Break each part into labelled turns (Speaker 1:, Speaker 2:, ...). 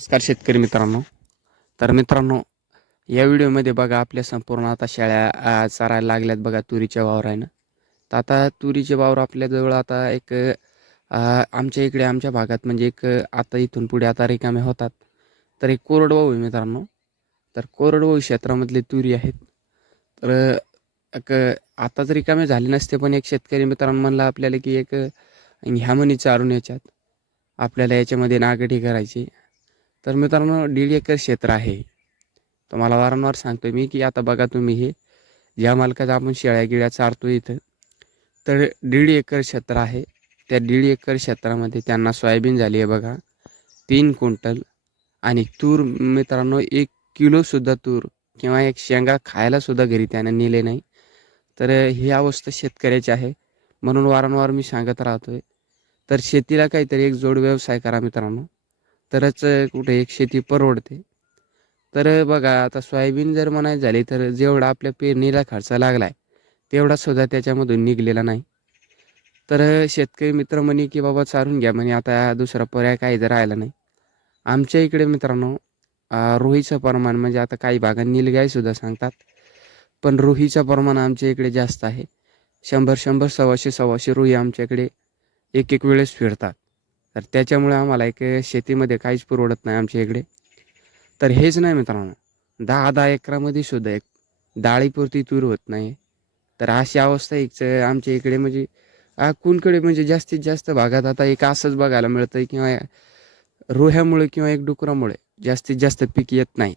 Speaker 1: नमस्कार शेतकरी मित्रांनो. तर मित्रांनो या व्हिडिओमध्ये बघा आपल्या संपूर्ण आता शेळ्या चरायला चारायला लागल्यात बघा तुरीच्या वावरानं. तर आता तुरीचे वावर आपल्याजवळ आता एक आमच्या इकडे आमच्या भागात म्हणजे एक आता इथून पुढे आता रिकामे होतात. तर एक कोरडवाहू आहे मित्रांनो. तर कोरडवाहू क्षेत्रामधले तुरी आहेत. तर एक आता तर रिकामे झाले नसते पण एक शेतकरी मित्रांनो म्हणला आपल्याला की एक ह्या म्हणी चारून याच्यात. आपल्याला याच्यामध्ये नागठी करायची. तर मित्रांनो दीड एकर क्षेत्र आहे. तुम्हाला वारंवार सांगतो मी की आता बघा तुम्ही हे ज्या मालकाचा आपण शेळ्या गिळ्या चारतो इथं तर दीड एकर क्षेत्र आहे. त्या दीड एकर क्षेत्रामध्ये त्यांना सोयाबीन झाली आहे बघा तीन क्विंटल. आणि तूर मित्रांनो एक किलोसुद्धा तूर किंवा एक शेंगा खायलासुद्धा घरी त्यानं नेले नाही. तर ही अवस्था शेतकऱ्याची आहे. म्हणून वारंवार मी सांगत राहतोय. तर शेतीला काहीतरी एक जोड व्यवसाय करा मित्रांनो. तरच कुठे एक शेती परवडते. तर बघा आता सोयाबीन जर म्हणायचं झाली तर जेवढा आपल्या पेरणीला खर्च लागला आहे तेवढा सुद्धा त्याच्यामधून निघलेला नाही. तर शेतकरी मित्र म्हणे की बाबा चारून घ्या म्हणे आता दुसरा पर्याय काही जर राहिला नाही. आमच्या इकडे मित्रांनो रोहीचं प्रमाण म्हणजे आता काही भागात नीलगायसुद्धा सांगतात. पण रोहीचं प्रमाण आमच्या इकडे जास्त आहे. शंभर शंभर सव्वाशे सव्वाशे रोही आमच्याकडे एक एक वेळेस फिरतात. तर त्याच्यामुळे आम्हाला एक शेतीमध्ये काहीच पुरवडत नाही आमच्या इकडे. तर हेच नाही मित्रांनो दहा दहा एकरामध्ये सुद्धा एक डाळीपुरती तूर होत नाही. तर अशी अवस्था एक आमच्या इकडे म्हणजे कुणकडे म्हणजे जास्तीत जास्त भागात आता एक असंच बघायला मिळतं किंवा रोह्यामुळे किंवा एक डुकरामुळे जास्तीत जास्त पीक येत नाही.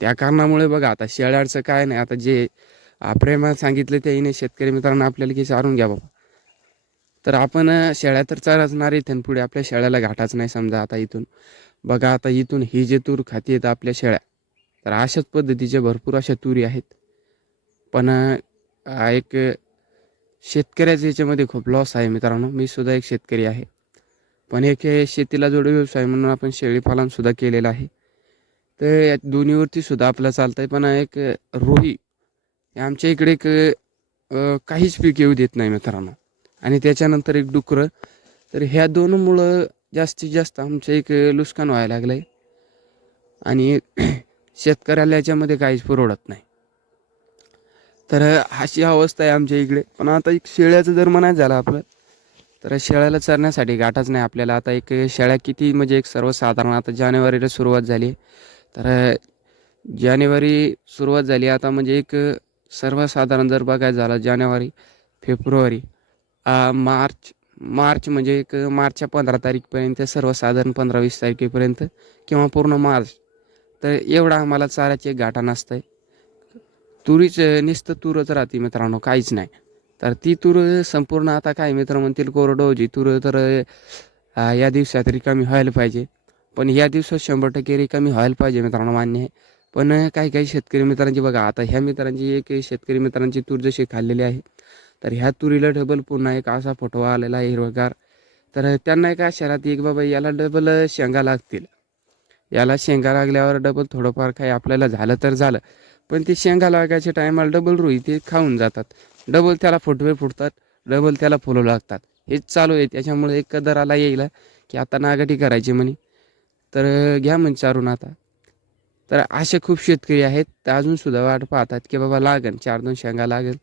Speaker 1: त्या कारणामुळे बघा आता शेळ्याचं काय नाही आता जे प्रेमानं सांगितलं त्याने शेतकरी मित्रांनो आपल्याला की सारून घ्या बाबा. तर आपण शेळ्या तर चरचणार इथून पुढे आपल्या शेळ्याला घाटाच नाही समजा आता इथून. बघा आता इथून ही जे तूर खाती आहेत आपल्या शेळ्या तर अशाच पद्धतीचे भरपूर अशा तुरी आहेत. पण एक शेतकऱ्याचं शेतकऱ्याच्या याच्यामध्ये खूप लॉस आहे मित्रांनो. मी सुद्धा एक शेतकरी आहे. पण एक हे शेतीला जोड व्यवसाय म्हणून आपण शेळी पालनसुद्धा केलेलं आहे. तर या दोन्हीवरती सुद्धा आपलं चालतं आहे पण एक रोही आमच्या इकडे एक काहीच पीक येऊ देत नाही मित्रांनो. आणि त्याच्यानंतर एक डुकरं. तर ह्या दोनमुळं जास्तीत जास्त आमचं एक नुकसान व्हायला लागलं आहे आणि शेतकऱ्याला याच्यामध्ये काहीच पुरवडत नाही. तर अशी अवस्था आहे आमच्या इकडे. पण आता एक शेळ्याचं जर म्हणायचं झालं आपलं तर शेळ्याला चरण्यासाठी गाठाच नाही आपल्याला. आता एक शेळ्या किती म्हणजे एक सर्वसाधारण आता जानेवारीला सुरुवात झाली. तर जानेवारी सुरुवात झाली. आता म्हणजे एक सर्वसाधारण जर बघायचं झालं जानेवारी फेब्रुवारी मार्च मार्च म्हणजे एक मार्चच्या पंधरा तारीखपर्यंत सर्वसाधारण पंधरा वीस तारखेपर्यंत किंवा पूर्ण मार्च. तर एवढा आम्हाला चाऱ्याची एक गाठा नसतं तुरीच नुसतं तूरच राहते मित्रांनो काहीच नाही. तर ती तूर संपूर्ण आता काय मित्र म्हणतील कोरडोजी तूर तर या दिवसात रिकामी व्हायला पाहिजे. पण या दिवसात शंभर टक्के रिकामी व्हायला पाहिजे मित्रांनो मान्य आहे. पण काही काही शेतकरी मित्रांची बघा आता ह्या मित्रांची एक शेतकरी मित्रांची तूर जशी खाल्लेली आहे तर ह्या तुरीला डबल पुन्हा एक असा फोटो आलेला आहे हिरवगार. तर त्यांना एक शहरात राहते की बाबा याला डबल शेंगा लागतील. याला शेंगा लागल्यावर डबल थोडंफार काही आपल्याला झालं तर झालं. पण ते शेंगा लागायच्या टायमाला डबल रुई ते खाऊन जातात. डबल त्याला फुटवे फुटतात डबल त्याला फुलं लागतात. हेच चालू आहे त्याच्यामुळे एक कदराला येईल की आता नागाटी करायची म्हणे. तर घ्या म्हण चारून आता. तर असे खूप शेतकरी आहेत ते अजूनसुद्धा वाट पाहतात की बाबा लागेल चार दोन शेंगा लागेल.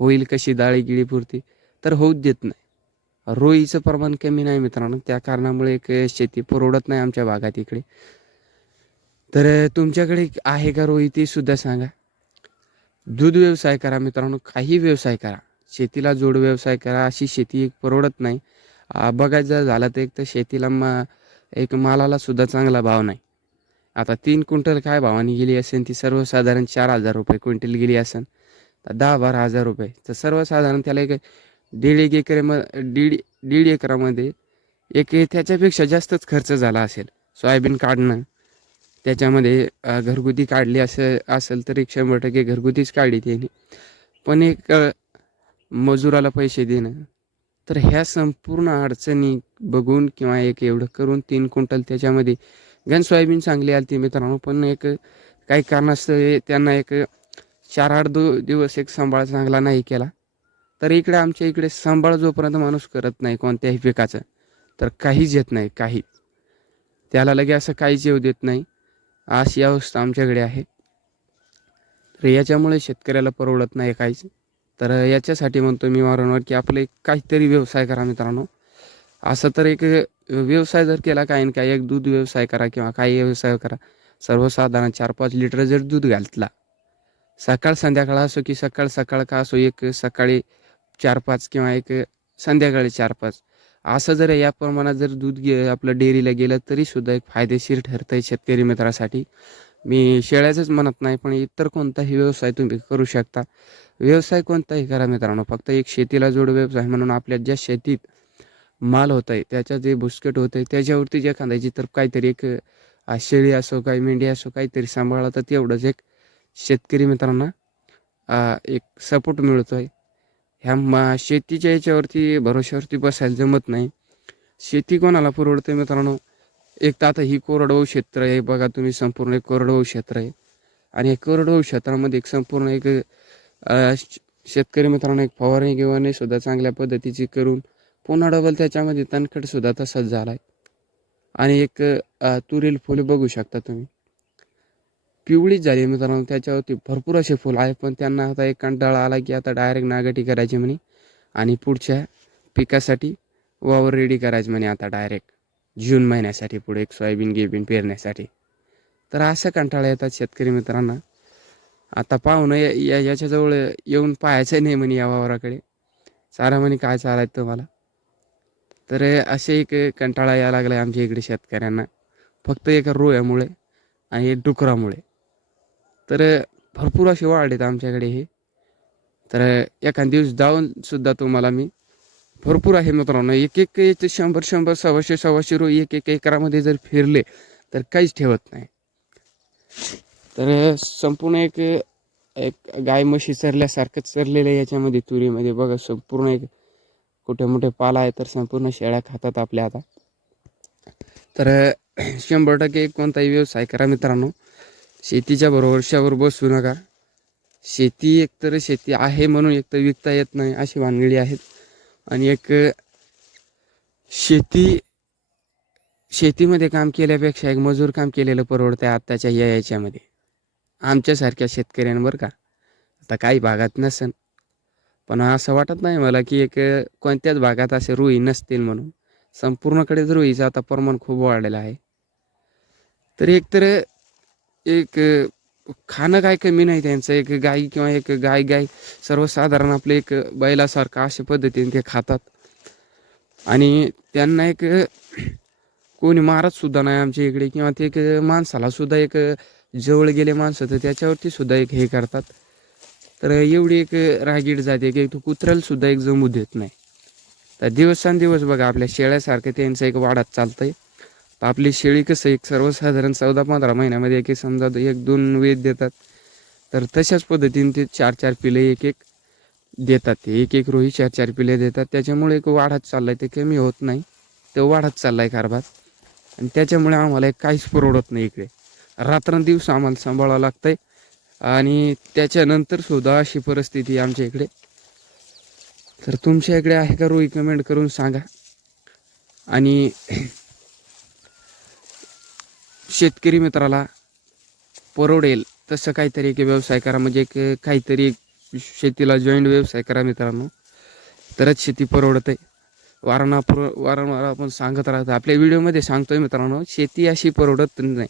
Speaker 1: होईल कशी डाळी गिळी पुरती तर होऊच देत नाही. रोईचं प्रमाण कमी नाही मित्रांनो त्या कारणामुळे एक शेती परवडत नाही आमच्या भागात इकडे. तर तुमच्याकडे आहे का रोई ते सुद्धा सांगा. दूध व्यवसाय करा मित्रांनो काही व्यवसाय करा. शेतीला जोड व्यवसाय करा अशी शेती एक परवडत नाही. बघायचं जर झालं तर एक तर शेतीला मा एक मालाला सुद्धा चांगला भाव नाही. आता तीन क्विंटल काय भावाने गेली असेल ती सर्वसाधारण चार हजार रुपये क्विंटल गेली असेल. दहा बारा हजार रुपये. तर सर्वसाधारण त्याला एक दीड एक एकर दीड दीड एकरामध्ये एक त्याच्यापेक्षा जास्तच खर्च झाला असेल. सोयाबीन काढणं त्याच्यामध्ये घरगुती काढली असं असेल तर एक शंभर टक्के घरगुतीच काढली त्याने. पण एक मजुराला पैसे देणं तर ह्या संपूर्ण अडचणी बघून किंवा एक एवढं करून तीन क्विंटल त्याच्यामध्ये गण सोयाबीन चांगली आली ती मित्रांनो पण एक काही कारणास्तव त्यांना एक चार आठ दो दिवस एक सांभाळ चांगला नाही केला तर इकडे आमच्या इकडे सांभाळ जोपर्यंत माणूस करत नाही कोणत्याही पिकाचं तर काहीच येत नाही काही. त्याला लगे असं काहीच येऊ देत नाही. अशी अवस्था आमच्याकडे आहे. तर याच्यामुळे शेतकऱ्याला परवडत नाही काहीच. तर याच्यासाठी म्हणतो मी वारंवार की आपलं एक काहीतरी व्यवसाय करा मित्रांनो. असं तर एक व्यवसाय जर केला काही ना काही एक दूध व्यवसाय करा किंवा काही व्यवसाय करा. सर्वसाधारण चार पाच लिटर जर दूध घातला सकाळ संध्याकाळ असो की सकाळ सकाळ का असो एक सकाळी चार पाच किंवा एक संध्याकाळी चार पाच असं जर या प्रमाणात जर दूध गे आपलं डेअरीला गेलं तरी सुद्धा एक फायदेशीर ठरतं आहे शेतकरी मित्रासाठी. मी शेळ्याचंच म्हणत नाही पण इतर कोणताही व्यवसाय तुम्ही करू शकता. व्यवसाय कोणताही करा मित्रांनो फक्त एक शेतीला जोड व्यवसाय म्हणून आपल्या ज्या शेतीत माल होत आहे त्याच्या जे बुस्केट होत आहे त्याच्यावरती जे खांदायची तर काहीतरी एक शेळी असो काही मेंढी असो काहीतरी सांभाळा तर तेवढंच एक शेतकरी मित्रांना एक सपोर्ट मिळतो आहे ह्या मा शेतीच्या याच्यावरती भरोश्यावरती बसायला जमत नाही. शेती कोणाला परवडते मित्रांनो? एक तर आता ही कोरडवाहू क्षेत्र आहे बघा तुम्ही संपूर्ण एक कोरडवाहू क्षेत्र आहे. आणि या कोरडवाहू क्षेत्रामध्ये एक संपूर्ण एक श- शेतकरी मित्रांनो एक फवारणी गिवारणी सुद्धा चांगल्या पद्धतीची करून पुन्हा डबल त्याच्यामध्ये तणखट सुद्धा तसाच झाला आहे आणि एक तुरील फुले बघू शकता तुम्ही. पिवळीच झाली आहे मित्रांनो. त्याच्यावरती भरपूर असे फुल आहे पण त्यांना आता एक कंटाळा आला की आता डायरेक्ट नागाटी करायची म्हणे आणि पुढच्या पिकासाठी वावर रेडी करायचं म्हणे आता डायरेक्ट जून महिन्यासाठी पुढे एक सोयाबीन गिबीन पेरण्यासाठी. तर असं कंटाळा येतात शेतकरी मित्रांना. आता पाहुणं या या- याच्याजवळ येऊन पाहायचं नाही म्हणे या वावराकडे. चारा म्हणे काय चालायचं तुम्हाला? तर असे एक कंटाळा यायला लागला आहे आमच्या इकडे शेतकऱ्यांना. फक्त एका रोयामुळे आणि डुकरामुळे. तर भरपूर असे वाढ आहेत आमच्याकडे हे. तर एखाद दिवस जाऊन सुद्धा तुम्हाला मी भरपूर आहे मित्रांनो. एक एक शंभर शंभर सव्वाशे सव्वाशे रो एक एक एकरामध्ये जर फिरले तर काहीच ठेवत नाही. तर संपूर्ण एक एक गाय म्हशी चरल्यासारखं चरलेलं आहे याच्यामध्ये तुरीमध्ये. बघा संपूर्ण एक कुठे मोठे पाला आहे तर संपूर्ण शेळ्या खातात आपल्या आता. तर शंभर टक्के कोणताही व्यवसाय करा मित्रांनो. शेतीच्या भरोशावर बसू नका. शेती एकतर शेती आहे म्हणून एकतर विकता येत नाही अशी भानगडी आहेत. आणि एक शेती शेतीमध्ये काम केल्यापेक्षा एक मजूर काम केलेलं परवडतं आहे आत्ताच्या या याच्यामध्ये. आमच्यासारख्या शेतकऱ्यांवर का. आता काही भागात नसन. पण असं वाटत नाही मला की एक कोणत्याच भागात असे रुई नसतील म्हणून. संपूर्णकडेच रुईचं आता प्रमाण खूप वाढलेलं आहे. तर एक तर एक खाणं काय कमी नाही त्यांचं. एक गाई किंवा एक गाय गाय सर्वसाधारण आपले एक बैलासारखं अशा पद्धतीने ते खातात. आणि त्यांना एक कोणी मारत सुद्धा नाही आमच्या इकडे किंवा ते एक माणसाला सुद्धा एक जवळ गेले माणसं तर त्याच्यावरती सुद्धा एक हे करतात. तर एवढी एक रागीड जाते की तो कुत्र्याला सुद्धा एक जमू देत नाही. तर दिवसांदिवस बघा आपल्या शेळ्यासारखं त्यांचं एक वाढत चालतंय. तर आपली शेळी कसं एक सर्वसाधारण चौदा पंधरा महिन्यामध्ये एक एक समजा एक दोन वेद देतात. तर तशाच पद्धतीने ते चार चार पिले एक एक देतात. ते एक एक रोही चार चार पिले देतात. त्याच्यामुळे एक वाढत चाललाय. ते कमी होत नाही. तो वाढत चाललाय कारभार. आणि त्याच्यामुळे आम्हाला एक काहीच परवडत नाही इकडे. रात्रंदिवस आम्हाला सांभाळावं लागतंय. आणि त्याच्यानंतर सुद्धा अशी परिस्थिती आहे आमच्या इकडे. तर तुमच्या इकडे आहे का रोही? कमेंट करून सांगा. आणि शेतकरी मित्राला परवडेल तसं काहीतरी एक व्यवसाय करा. म्हणजे एक काहीतरी एक शेतीला जॉईंट व्यवसाय करा मित्रांनो. तरच शेती परवडते वारंवार वारंवार आपण सांगत राहतो. आपल्या व्हिडिओमध्ये सांगतोय मित्रांनो शेती अशी परवडत नाही.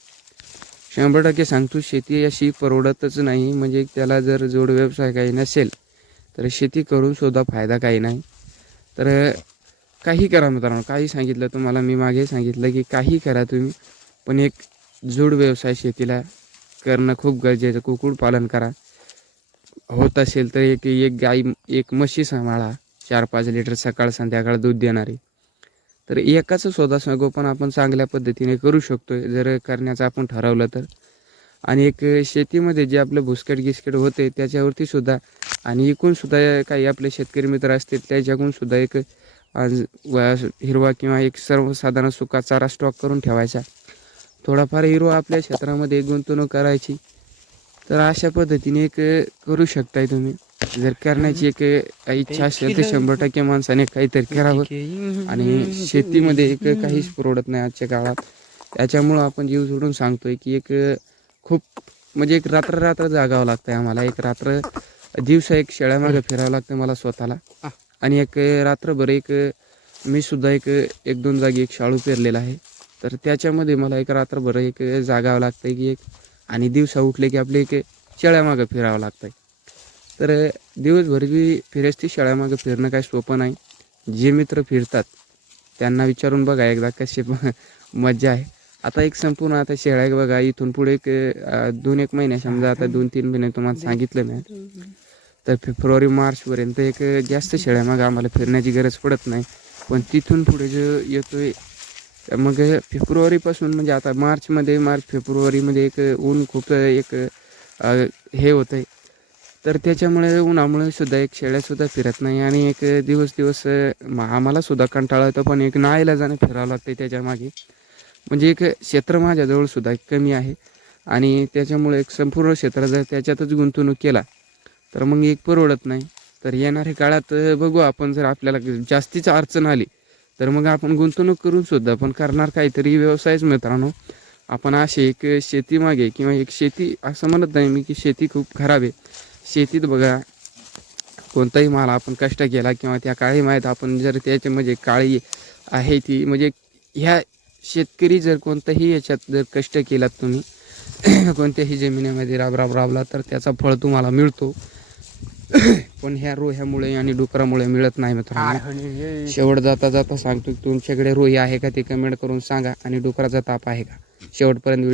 Speaker 1: शंभर टक्के सांगतो शेती अशी परवडतच नाही. म्हणजे त्याला जर जोड व्यवसाय काही नसेल तर शेती करून सुद्धा फायदा काही नाही. तर काही करा मित्रांनो. काही सांगितलं तुम्हाला मी मागे सांगितलं की काही करा तुम्ही. पण एक जोड व्यवसाय शेतीला करणं खूप गरजेचं. कुक्कुटपालन करा. होत असेल तर एक एक गाई एक म्हशी सांभाळा. चार पाच लिटर सकाळ संध्याकाळ दूध देणारी. तर एकाच स्वतः संगोपन आपण चांगल्या पद्धतीने करू शकतो जर करण्याचं आपण ठरवलं तर. आणि एक शेतीमध्ये जे आपलं भुसकट गिसकट होते त्याच्यावरती सुद्धा आणि एकूण सुद्धा काही आपले शेतकरी मित्र असतील त्याच्याकडून सुद्धा एक आज हिरवा किंवा एक सर्वसाधारण सुका चारा स्टॉक करून ठेवायचा. थोडाफार हिरवा आपल्या क्षेत्रामध्ये गुंतवणूक करायची. तर अशा पद्धतीने एक करू शकताय तुम्ही. जर करण्याची एक इच्छा असेल तर शंभर टक्के माणसाने काहीतरी करावं. आणि शेतीमध्ये एक काहीच परवडत नाही आजच्या काळात. त्याच्यामुळं आपण जीव सोडून सांगतोय की एक खूप म्हणजे एक रात्र रात्र जागावं लागतंय आम्हाला. एक रात्र दिवसा एक शेळ्यामागं फिरावं लागतं मला स्वतःला. आणि एक रात्रभर एक मी सुद्धा एक एक दोन जागी एक शाळू पेरलेला आहे. तर त्याच्यामध्ये मला एक रात्रभर एक जागावं लागतंय की एक आणि दिवसा उठले की आपले एक शेळ्यामागं फिरावं लागतंय. तर अ, दिवसभर बी फिरेस्ती शेळ्यामागं फिरणं काय सोपं नाही. जे मित्र फिरतात त्यांना विचारून बघा एकदा कशी मज्जा आहे. आता एक संपूर्ण आता शेळ्या आहे बघा इथून पुढे एक दोन एक महिने समजा आता दोन तीन महिने तुम्हाला सांगितलं मी. तर फेब्रुवारी मार्चपर्यंत एक जास्त शेळ्या मग आम्हाला फिरण्याची गरज पडत नाही. पण तिथून पुढे जो येतोय मग फेब्रुवारीपासून म्हणजे आता मार्चमध्ये मार्च फेब्रुवारीमध्ये एक ऊन खूप एक हे होतं आहे तर त्याच्यामुळे उन्हामुळे सुद्धा एक शेळ्यासुद्धा फिरत नाही आणि एक दिवस दिवस आम्हाला सुद्धा कंटाळा येतो पण एक नाईला जाणं फिरावं लागते त्याच्यामागे म्हणजे एक क्षेत्र माझ्याजवळ सुद्धा एक कमी आहे आणि त्याच्यामुळे एक संपूर्ण क्षेत्र जर त्याच्यातच गुंतवणूक केला तर मग एक परवडत नाही. तर येणाऱ्या काळात बघू आपण जर आपल्याला जास्तीच अडचण आली तर मग आपण गुंतवणूक करून सुद्धा पण करणार काहीतरी व्यवसायच मित्रांनो. आपण असे एक शेतीमागे किंवा एक शेती असं म्हणत नाही मी की शेती खूप खराब आहे. शेतीत बघा कोणताही माल आपण कष्ट केला किंवा त्या काळी माहीत आपण जर त्याचे म्हणजे काळी आहे ती म्हणजे ह्या शेतकरी जर कोणताही याच्यात जर कष्ट केलात तुम्ही कोणत्याही जमिनीमध्ये राब राब राबला तर त्याचा फळ तुम्हाला मिळतो. पण ह्या रोह्यामुळे आणि डुकरामुळे मिळत नाही मित्रांनो. शेवट जाता जाता सांगतो तुमच्याकडे रोही आहे का ते कमेंट करून सांगा आणि डुकराचा ताप आहे का? शेवटपर्यंत